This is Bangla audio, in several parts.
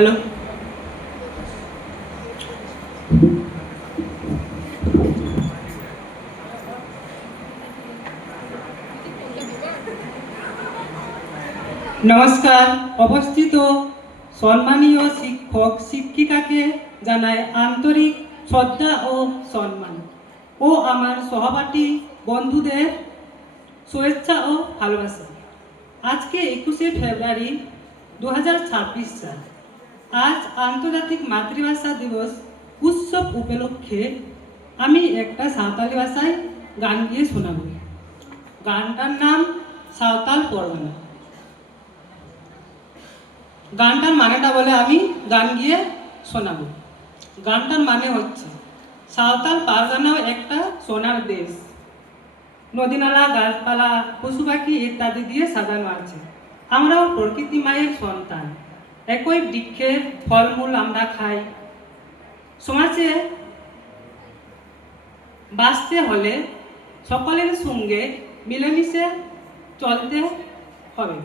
হ্যালো। নমস্কার। অবস্থিত সম্মানীয় শিক্ষক শিক্ষিকাকে জানাই আন্তরিক শ্রদ্ধা ও সম্মান ও আমার সহপাঠী বন্ধুদের শুভেচ্ছা ও ভালোবাসা। আজকে 21শে ফেব্রুয়ারি 2026 সাল। আজ আন্তর্জাতিক মাতৃভাষা দিবস উৎসব উপলক্ষে আমি একটা সাঁওতালি ভাষায় গান গিয়ে শোনাব। গানটার নাম সাঁওতাল পরগনা। গানটার মানেটা বলে আমি গান গিয়ে শোনাবো। গানটার মানে হচ্ছে, সাঁওতাল পারগানাও একটা সোনার দেশ, নদীনালা, গাছপালা, পশু পাখি ইত্যাদি দিয়ে সাজানো আছে। আমরাও প্রকৃতি মায়ের সন্তান, একই বৃক্ষের ফলমূল আমরা খাই। সমাজে বাঁচতে হলে সকলের সঙ্গে মিলেমিশে চলতে হবে।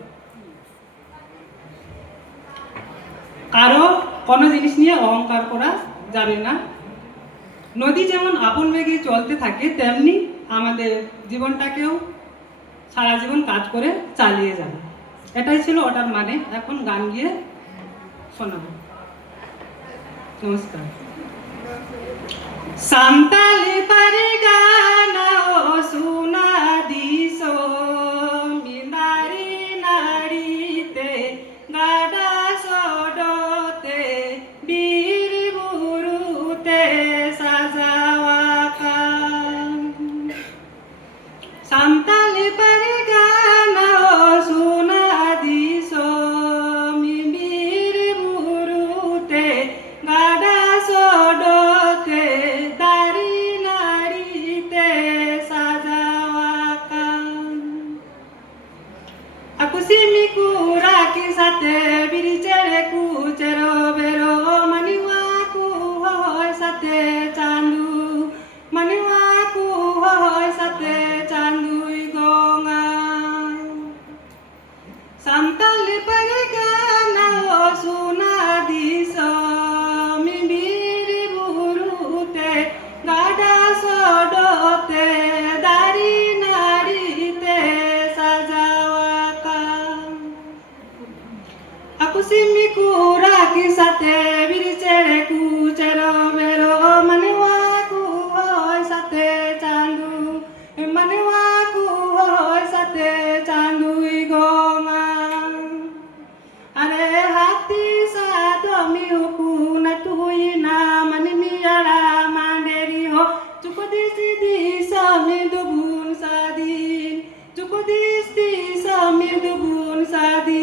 কারো কোনো জিনিস নিয়ে অহংকার করা যাবে না। নদী যেমন আপন বেগে চলতে থাকে, তেমনি আমাদের জীবনটাকেও সারা জীবন কাজ করে চালিয়ে যাবে। এটাই ছিল ওটার মানে। এখন গান গিয়ে শোনাবো। নমস্কার। সাঁওতালি পারে গানা ও সোনা দিছো, মিনারি নাড়িতে গাডা সডতে বীর বুরুতে সাজাওয়া কান। সাঁওতালি পারে গানা ও সোনা দিছো, বীর বুরুতে গাডা সডতে দাড়ি নাড়িতে সাজাওয়া কান। Aku simiku raki sate biri cereku cero bero maniwaku hoy sate candu, maniwaku hoy sate candu igonga. Saঁওতালি পারে গানা ও সোনা দিছো, মিমির বুরুতে গাডা সডতে দাড়ি নাড়িতে সাজাওয়া কান। Aku simiku raki sate biri cereku cero bero maniwaku hoy sate candu, maniwaku hoy sate candu igonga. Are hati sadomi huku na tuhi na mani miyara manderi ho, cukudisi di samir dubun sadin, cukudisi samir dubun sadin.